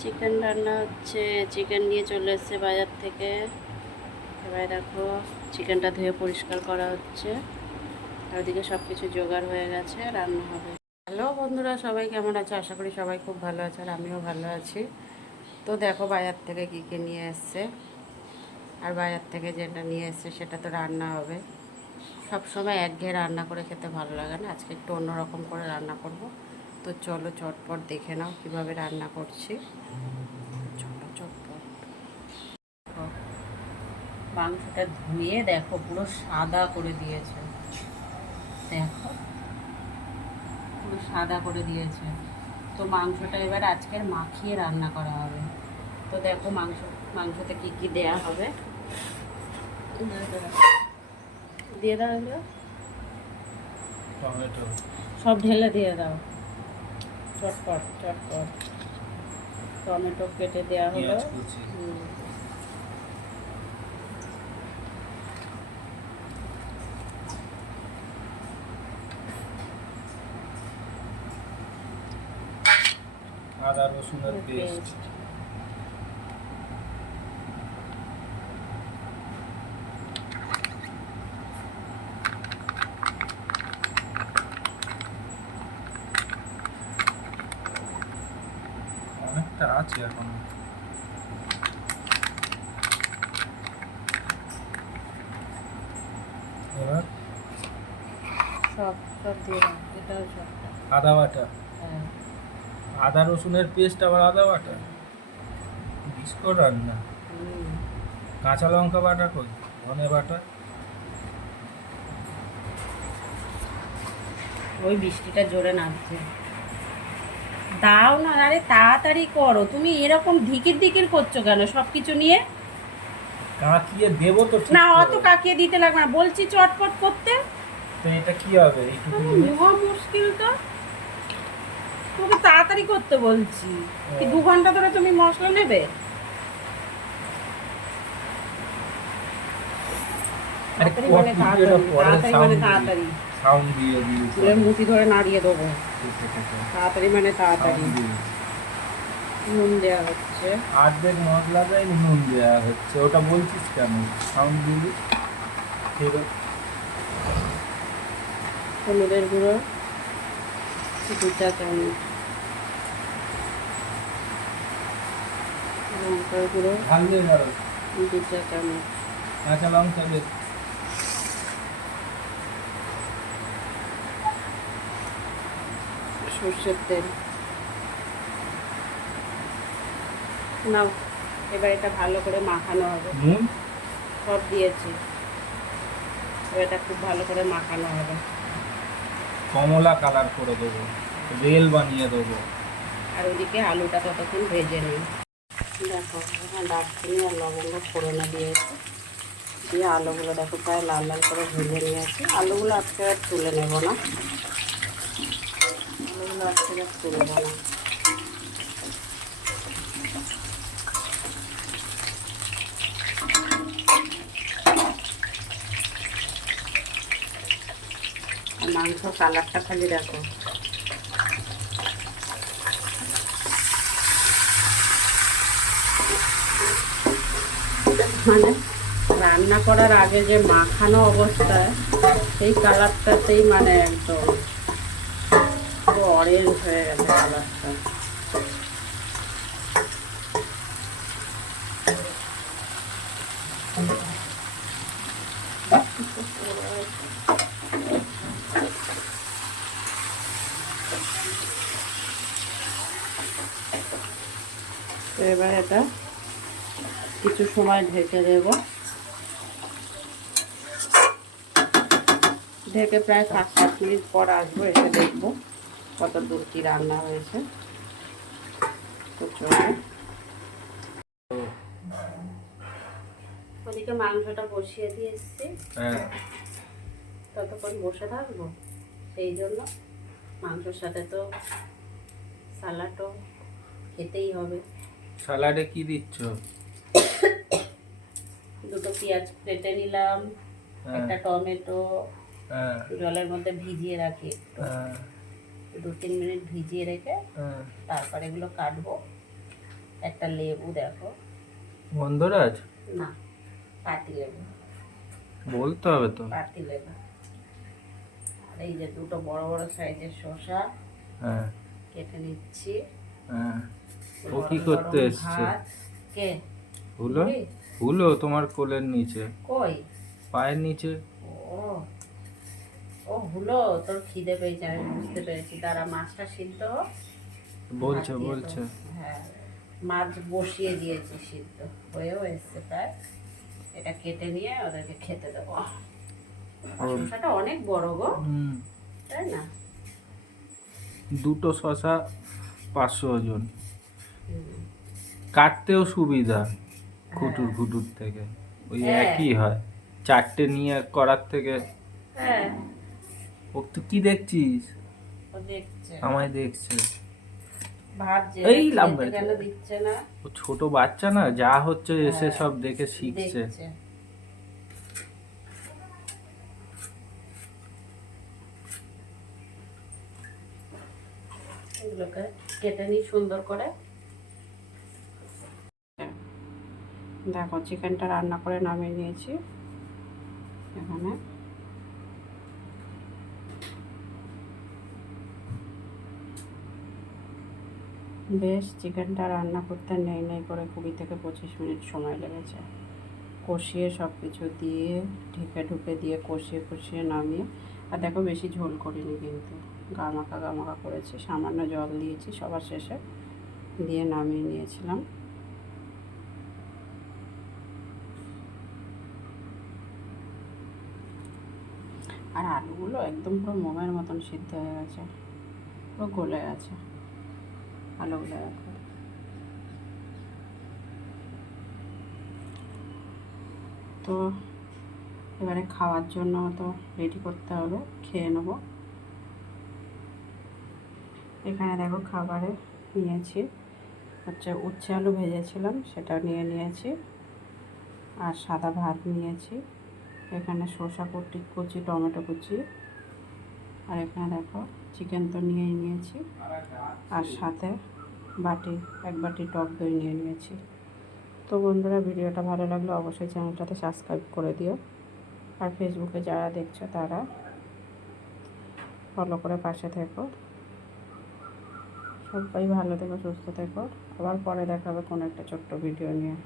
Chicken রান্না হচ্ছে। Chicken নিয়ে চলে এসেছে বাজার থেকে। এবার দেখো চিকেনটা ধুয়ে পরিষ্কার করা হচ্ছে। আর ওদিকে সব কিছু জোগাড় হয়ে গেছে, রান্না হবে। হ্যালো বন্ধুরা, সবাই কেমন আছে? আশা করি সবাই খুব ভালো আছে, আর আমিও ভালো আছি। তো দেখো বাজার থেকে কী কী নিয়ে এসছে। আর বাজার থেকে যেটা নিয়ে এসছে সেটা তো রান্না হবে। সবসময় একঘেয়ে রান্না করে খেতে ভালো লাগে না, আজকে একটু অন্যরকম করে রান্না করব। তো চলো চটপট দেখে নাও কীভাবে রান্না করছি। চলো চটপট। মাংসটা ধুয়ে দেখো পুরো সাদা করে দিয়েছে। দেখো পুরো সাদা করে দিয়েছে। তো মাংসটা এবার আজকের মাখিয়ে রান্না করা হবে। তো দেখো মাংসতে কি কি দেয়া হবে দিয়ে দাও। এগুলো টমেটো সব ঢেলে দিয়ে দাও। চটপট চটপট। টমেটো কেটে দেওয়া হলো। পেঁয়াজ কুচি আদা রসুনের পেস্ট অনেকটা আছে এখন। এবার সব সব দিয়ে দাও, এটাও সবটা। আদা বাটা, হ্যাঁ। আদা রসুনের পেস্ট আবার আদা বাটা, বিস্কুট রান্না। হুম। কাঁচা লঙ্কা বাটা কই, ধনে বাটা। ওই বৃষ্টিটা জোরে নামছে। দাও না, আরে তাড়াতাড়ি করো। তুমি এরকম ধিকির ধিকির করছো কেন সব কিছু নিয়ে? কাঁকিয়ে দেবো তো ঠিক না, অত করে। কাকিয়ে দিতে লাগবে না, বলছি চটপট করতে। তো এটা কি হবে এইটুকু জিনিস? মহা মুশকিল তো। তোমাকে তাড়াতাড়ি করতে বলছি। কি ও। 2 ঘন্টা ধরে তুমি মশলা নেবে? আরে তাড়াতাড়ি কত মানে এটা তাড়াতাড়ি, পরে তাড়াতাড়ি মানে তাড়াতাড়ি। সাউন্ড দিয়ে দিয়েছি। চুলের মুঠি ধরে নাড়িয়ে দেবো। তাড়াতাড়ি মানে তাড়াতাড়ি। নুন দেওয়া হচ্ছে। অর্ধেক মশলা দেয় নুন দেওয়া হচ্ছে, ওটা বলছিস কেন? সাউন্ড দিবি। হলুদের গুঁড়ো 2 চা চামচ। লঙ্কার গুঁড়ো ঝাল দিয়ে দাও। 2 চা চামচ। কাঁচা লঙ্কা বেশ। সর্ষের তেল নাও। এবার এটা ভালো করে মাখানো হবে। নুন সব দিয়েছি, এবার এটা খুব ভালো করে মাখানো হবে। কমলা কালার করে দেবো, রেল বানিয়ে দেবো। আর ওদিকে আলুটা ততক্ষণ ভেজে নিই। দেখো এখানে দারচিনি আর লবঙ্গ ফোড়নে দিয়েছি। দিয়ে আলুগুলো দেখো প্রায় লাল লাল করে ভেজে নিয়েছি। আলুগুলো আজকে আর তুলে নেব না, আলুগুলো আজকে আর তুলব না। আর মাংস কালারটা খালি দেখো। মানে রান্না করার আগে যে মাখানো অবস্থায় সেই কালারটাতেই মানে একদম পুরো অরেঞ্জ হয়ে গেছে কালারটা। তো এবার এটা কিছু সময় ঢেকে দেব। ঢেকে প্রায় 5-7 মিনিট পর আসবো, এসে দেখবো কত দূর কি রান্না হয়েছে। তো চলো, ওদিকে মাংসটা বসিয়ে দিয়ে এসছি। ততক্ষণ বসে থাকবো, সেই জন্য মাংসর সাথে তো সালাডও খেতেই হবে। স্যালাডে কি দিচ্ছ? 2টো পেঁয়াজ কেটে নিলাম, একটা টমেটো জলের মধ্যে ভিজিয়ে রাখি একটু, 2-3 মিনিট 2-3 মিনিট ভিজিয়ে রেখে তারপর এগুলো কাটবো। কাটার পর এগুলো সব একটু তেলের মধ্যে ভেজে নেব। 2-3 মিনিট ভিজিয়ে রাখি একটু, 2-3 মিনিট ভিজিয়ে রেখে তারপর এগুলো কাটবো। 2-3 মিনিট ভিজিয়ে রেখে তারপর এগুলো কাটবো। একটা লেবু দেখো, গন্ধরাজ না পাতি লেবু, বলতে হবে তো। পাতি লেবু। আর এই যে দুটো বড় বড় সাইজের শসা হ্যাঁ কেটে নিচ্ছি। হ্যাঁ। ও গরম কি করতে গরম এসছে? ভাত। কে? হুলো? বুড়ি? হুলো তোমার কোলের নিচে, কই? পায়ের নিচে। ও, ও হুলো, তোর খিদে পেয়েছে, আমি বুঝতে পেরেছি। দাঁড়া, মাছটা সিদ্ধ হোক, ভাত বলছে দিয়ে বলছে দেবো। হ্যাঁ, মাছ বসিয়ে দিয়েছি, সিদ্ধ হয়েও এসছে প্রায়। এটা কেটে নিয়ে ওদেরকে খেতে দেবো। আর ও, শসাটা অনেক বড় গো, হুম, তাই না? দুটো শশা 500 ওজন, হুম, কাটতেও সুবিধা খুটুর হ্যাঁ খুটুর থেকে, ওই হ্যাঁ একই হয়, চারটে নিয়ে করার থেকে। হ্যাঁ। ও তুই কি দেখছিস? ও দেখছে, আমায় দেখছে। ভাবছে এই লাভ খেতে মেরেছে। কেন দিচ্ছে না। ও ছোট বাচ্চা না, যা হচ্ছে এসে হ্যাঁ, সব দেখে শিখছে। দেখছে। এগুলোকে কেটে নিই সুন্দর করে। দেখো, চিকেনটা রান্না করে নামিয়ে নিয়েছি। এখানে বেশ চিকেনটা রান্না করতে নেই নেই করে 20 থেকে 25 মিনিট সময় লেগেছে। কষিয়ে সব কিছু দিয়ে ঢেকে ঢুকে দিয়ে কষিয়ে কষিয়ে নামিয়ে। আর দেখো, বেশি ঝোল করিনি কিন্তু, গামাখা গামাখা করেছি, সামান্য জল দিয়েছি সবার শেষে, দিয়ে নামিয়ে নিয়েছিলাম। আর আলুগুলো একদম পুরো মোমের মতন সিদ্ধ হয়ে গেছে, পুরো গলে গেছে আলুগুলো। দেখো, তো এবারে খাওয়ার জন্য তো রেডি করতে হবে, খেয়ে নেবো। এখানে দেখো খাবারে নিয়েছি হচ্ছে উচ্ছে আলু ভেজেছিলাম, সেটা নিয়ে নিয়েছি। আর সাদা ভাত নিয়েছি। এখানে শসা কুচি, টমেটো কুচি। আর এখানে দেখো চিকেন তো নিয়েই নিয়েছি। আর সাথে এক বাটি টক দই নিয়ে নিয়েছি। তো বন্ধুরা, ভিডিওটা ভালো লাগলে অবশ্যই চ্যানেলটাতে সাবস্ক্রাইব করে দিও। আর ফেসবুকে যারা দেখছো তারা ফলো করে পাশে থেকো। সবাই ভালো থেকো, সুস্থ থেকো। আবার পরে দেখা হবে কোনো একটা ছোট্ট ভিডিও নিয়ে।